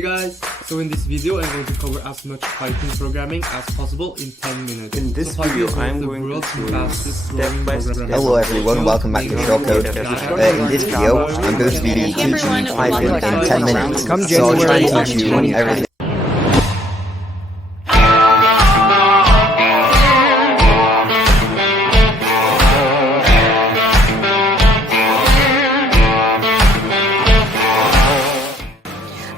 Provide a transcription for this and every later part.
Hey guys, so in this video I'm going to cover as much Python programming as possible in 10 minutes. In this So Python video, is one of I'm the going to world's show you fastest step growing by step. programming Hello everyone, welcome back to Shellcode. In this video, I'm going to be teaching you Python in 10 minutes. So I'll try to teach you everything.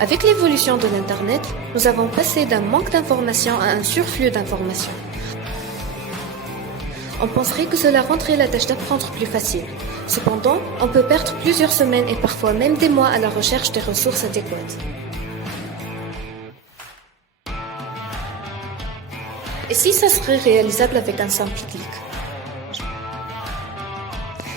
Avec l'évolution de l'Internet, nous avons passé d'un manque d'informations à un surflux d'informations. On penserait que cela rendrait la tâche d'apprendre plus facile. Cependant, on peut perdre plusieurs semaines et parfois même des mois à la recherche des ressources adéquates. Et si ça serait réalisable avec un simple clic?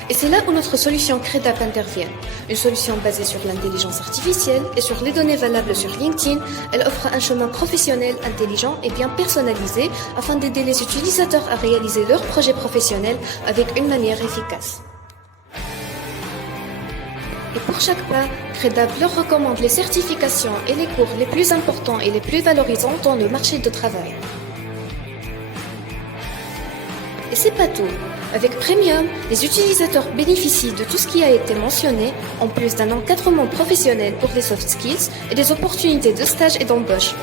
Et c'est là où notre solution CREDAP intervient. Une solution basée sur l'intelligence artificielle et sur les données valables sur LinkedIn, elle offre un chemin professionnel, intelligent et bien personnalisé afin d'aider les utilisateurs à réaliser leurs projets professionnels avec une manière efficace. Et pour chaque pas, CREDAP leur recommande les certifications et les cours les plus importants et les plus valorisants dans le marché du travail. Et c'est pas tout. Avec Premium, les utilisateurs bénéficient de tout ce qui a été mentionné, en plus d'un encadrement professionnel pour les soft skills et des opportunités de stage et d'embauche.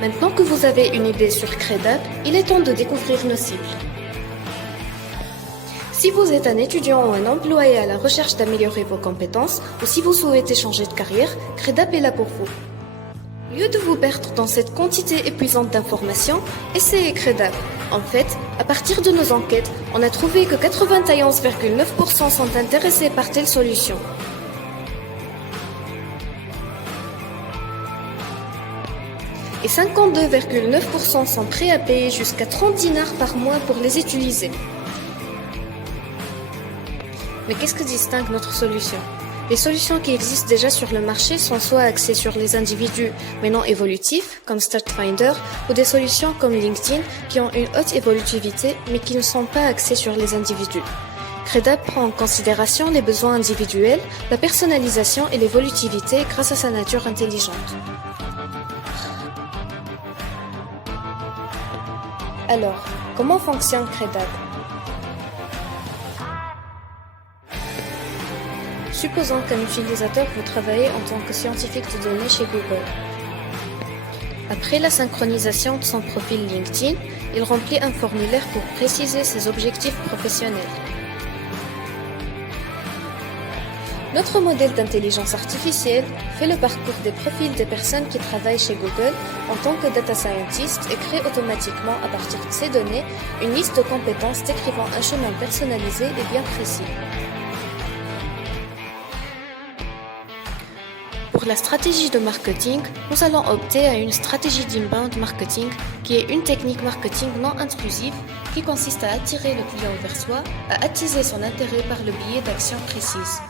Maintenant que vous avez une idée sur CREDAP, il est temps de découvrir nos cibles. Si vous êtes un étudiant ou un employé à la recherche d'améliorer vos compétences, ou si vous souhaitez changer de carrière, CREDAP est là pour vous. Au lieu de vous perdre dans cette quantité épuisante d'informations, essayez CREDAP. En fait, à partir de nos enquêtes, on a trouvé que 91,9% sont intéressés par telle solution. Et 52,9% sont prêts à payer jusqu'à 30 dinars par mois pour les utiliser. Mais qu'est-ce que distingue notre solution ? Les solutions qui existent déjà sur le marché sont soit axées sur les individus mais non évolutifs, comme StatFinder, ou des solutions comme LinkedIn qui ont une haute évolutivité mais qui ne sont pas axées sur les individus. CREDAP prend en considération les besoins individuels, la personnalisation et l'évolutivité grâce à sa nature intelligente. Alors, comment fonctionne CREDAP ? Supposons qu'un utilisateur veut travailler en tant que scientifique de données chez Google. Après la synchronisation de son profil LinkedIn, il remplit un formulaire pour préciser ses objectifs professionnels. Notre modèle d'intelligence artificielle fait le parcours des profils des personnes qui travaillent chez Google en tant que data scientist et crée automatiquement à partir de ces données une liste de compétences décrivant un chemin personnalisé et bien précis. Pour la stratégie de marketing, nous allons opter à une stratégie d'inbound marketing qui est une technique marketing non intrusive qui consiste à attirer le client vers soi, à attiser son intérêt par le biais d'actions précises.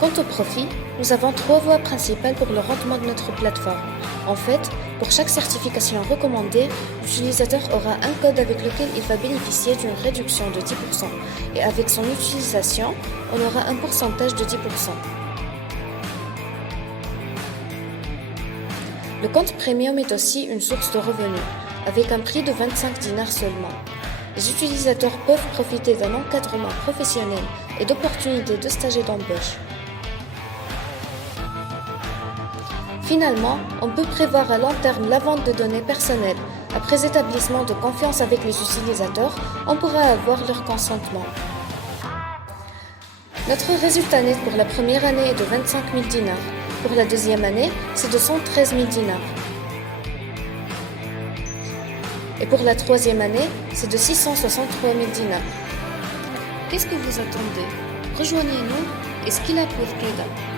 Quant au profit, nous avons 3 voies principales pour le rendement de notre plateforme. En fait, pour chaque certification recommandée, l'utilisateur aura un code avec lequel il va bénéficier d'une réduction de 10%. Et avec son utilisation, on aura un pourcentage de 10%. Le compte Premium est aussi une source de revenus, avec un prix de 25 dinars seulement. Les utilisateurs peuvent profiter d'un encadrement professionnel et d'opportunités de stage et d'embauche. Finalement, on peut prévoir à long terme la vente de données personnelles. Après établissement de confiance avec les utilisateurs, on pourra avoir leur consentement. Notre résultat net pour la première année est de 25 000 dinars. Pour la deuxième année, c'est de 113 000 dinars. Et pour la troisième année, c'est de 663 000 dinars. Qu'est-ce que vous attendez ? Rejoignez-nous et Skilla pour CREDAP.